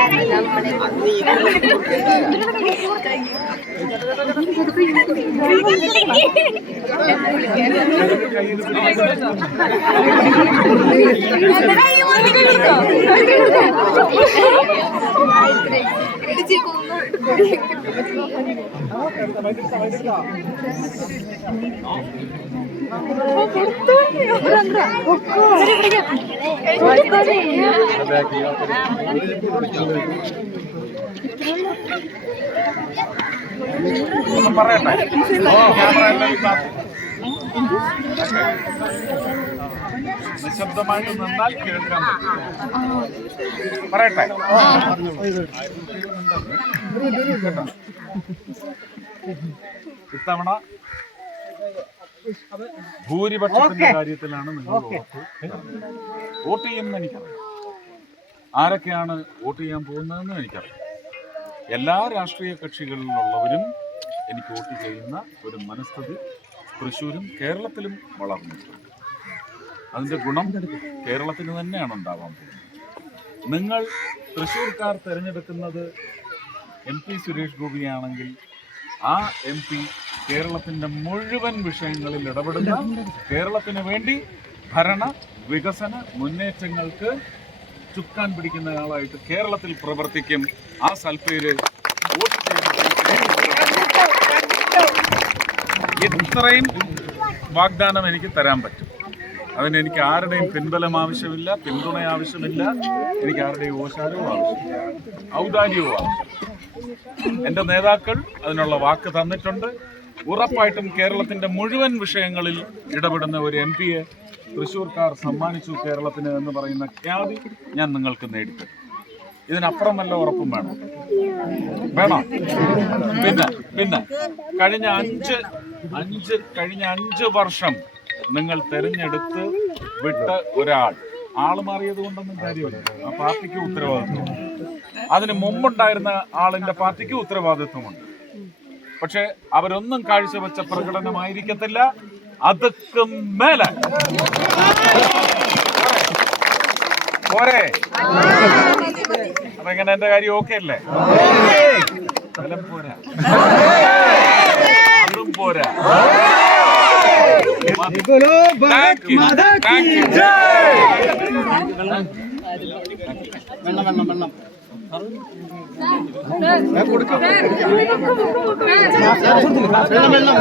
ഒന്നും പറയട്ടെ ഇതാ. നിശബ്ദമായിട്ട് നിന്നാൽ കേൾക്കാൻ പറയട്ടെ. ഇത്തവണ ഭൂരിപക്ഷത്തിന്റെ കാര്യത്തിലാണ് നിങ്ങൾ ഉറപ്പ്. വോട്ട് ചെയ്യുമെന്ന് എനിക്കറിയാം. ആരൊക്കെയാണ് വോട്ട് ചെയ്യാൻ പോകുന്നതെന്ന് എനിക്കറിയാം. എല്ലാ രാഷ്ട്രീയ കക്ഷികളിലുള്ളവരും എനിക്ക് വോട്ട് ചെയ്യുന്ന ഒരു മനസ്ഥിതി തൃശ്ശൂരും കേരളത്തിലും വളർന്നിട്ടുണ്ട്. അതിന്റെ ഗുണം കേരളത്തിന് തന്നെയാണ് ഉണ്ടാവാൻ പോകുന്നത്. നിങ്ങൾ തൃശ്ശൂർക്കാർ തിരഞ്ഞെടുക്കുന്നത് എം പി സുരേഷ് ഗോപിയാണെങ്കിൽ ആ എം പി കേരളത്തിന്റെ മുഴുവൻ വിഷയങ്ങളിൽ ഇടപെടുന്ന കേരളത്തിന് വേണ്ടി ഭരണ വികസന മുന്നേറ്റങ്ങൾക്ക് ചുക്കാൻ പിടിക്കുന്ന ആളായിട്ട് കേരളത്തിൽ പ്രവർത്തിക്കും. ആ സൽപ്പേര് ഇത്രയും വാഗ്ദാനം എനിക്ക് തരാൻ പറ്റും. അതിന് എനിക്ക് ആരുടെയും പിൻബലം ആവശ്യമില്ല പിന്തുണ ആവശ്യമില്ല എനിക്ക് ആരുടെയും ഓശാരവും ആവശ്യമില്ല ഔദാര്യവും ആവശ്യമില്ല. എന്റെ നേതാക്കൾ അതിനുള്ള വാക്ക് തന്നിട്ടുണ്ട്. ഉറപ്പായിട്ടും കേരളത്തിന്റെ മുഴുവൻ വിഷയങ്ങളിൽ ഇടപെടുന്ന ഒരു എം പിയെ തൃശ്ശൂർക്കാർ സമ്മാനിച്ചു കേരളത്തിന് എന്ന് പറയുന്ന ഖ്യാതി ഞാൻ നിങ്ങൾക്ക് നേടിത്തരും. ഇതിനപ്പുറം വല്ല ഉറപ്പും വേണം. വേണോ? പിന്നെ പിന്നെ കഴിഞ്ഞ അഞ്ച് അഞ്ച് കഴിഞ്ഞ അഞ്ച് വർഷം നിങ്ങൾ തെരഞ്ഞെടുത്ത് വിട്ട ഒരാൾ. ആൾ മാറിയത് കൊണ്ടൊന്നും കാര്യമില്ല. ആ പാർട്ടിക്ക് ഉത്തരവാദിത്വം. അതിന് മുമ്പുണ്ടായിരുന്ന ആളിന്റെ പാർട്ടിക്ക് ഉത്തരവാദിത്വമുണ്ട്. പക്ഷെ അവരൊന്നും കാഴ്ചവെച്ച പ്രകടനമായിരിക്കത്തില്ല. അതൊക്കെ മേലെ. പോരെ. അപ്പൊ എങ്ങനെ എന്റെ കാര്യം ഓക്കെ അല്ലേ? സ്ഥലം പോരാ. അതും പോരാ. താങ്ക് യു মেলা মেলা